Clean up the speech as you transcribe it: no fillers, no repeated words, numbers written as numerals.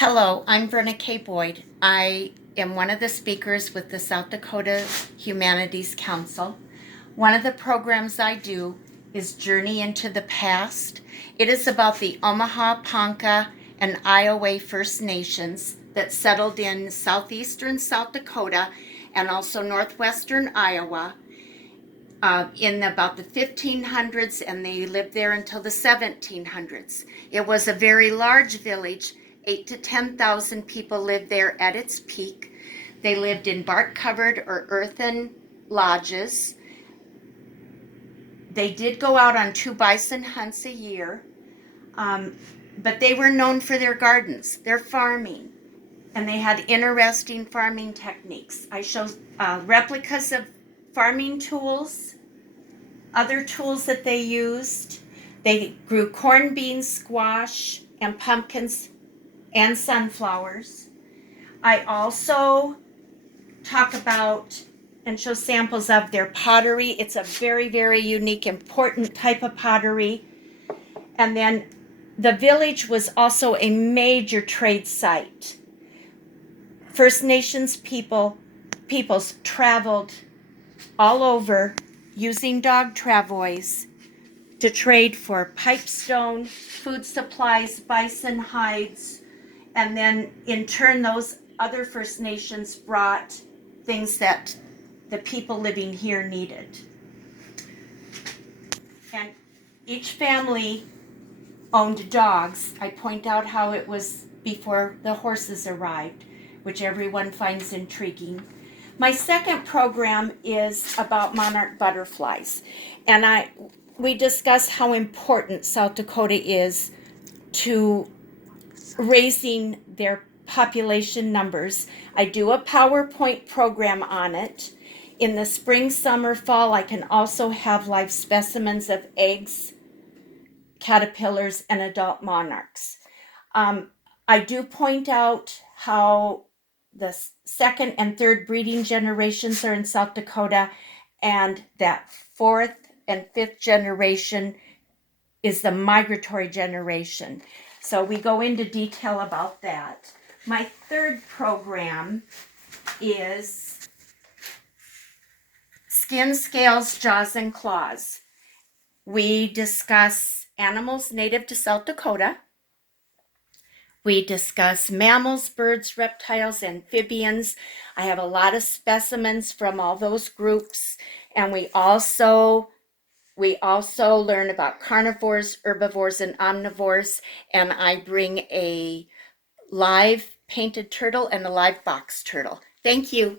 Hello, I'm Verna K. I am one of the speakers with the South Dakota Humanities Council. One of the programs I do is Journey into the Past. It is about the Omaha, Ponca, and Iowa First Nations that settled in southeastern South Dakota and also northwestern Iowa in about the 1500s, and they lived there until the 1700s. It was a very large village. 8 to 10,000 people lived there at its peak. They lived in bark-covered or earthen lodges. They did go out on 2 bison hunts a year, but they were known for their gardens, their farming, and they had interesting farming techniques. I show replicas of farming tools, other tools that they used. They grew corn, beans, squash, and pumpkins and sunflowers. I also talk about and show samples of their pottery. It's a very, very unique, important type of pottery. And then the village was also a major trade site. First Nations peoples traveled all over using dog travois to trade for pipestone, food supplies, bison hides, and then in turn those other First Nations brought things that the people living here needed. And each family owned dogs. I point out how it was before the horses arrived, which everyone finds intriguing. My second program is about monarch butterflies, and we discuss how important South Dakota is to raising their population numbers. I do a PowerPoint program on it. In the spring, summer, fall, I can also have live specimens of eggs, caterpillars, and adult monarchs. I do point out how the second and third breeding generations are in South Dakota, and that fourth and fifth generation is the migratory generation. So we go into detail about that. My third program is Skin, Scales, Jaws, and Claws. We discuss animals native to South Dakota. We discuss mammals, birds, reptiles, amphibians. I have a lot of specimens from all those groups. And we also learn about carnivores, herbivores, and omnivores. And I bring a live painted turtle and a live box turtle. Thank you.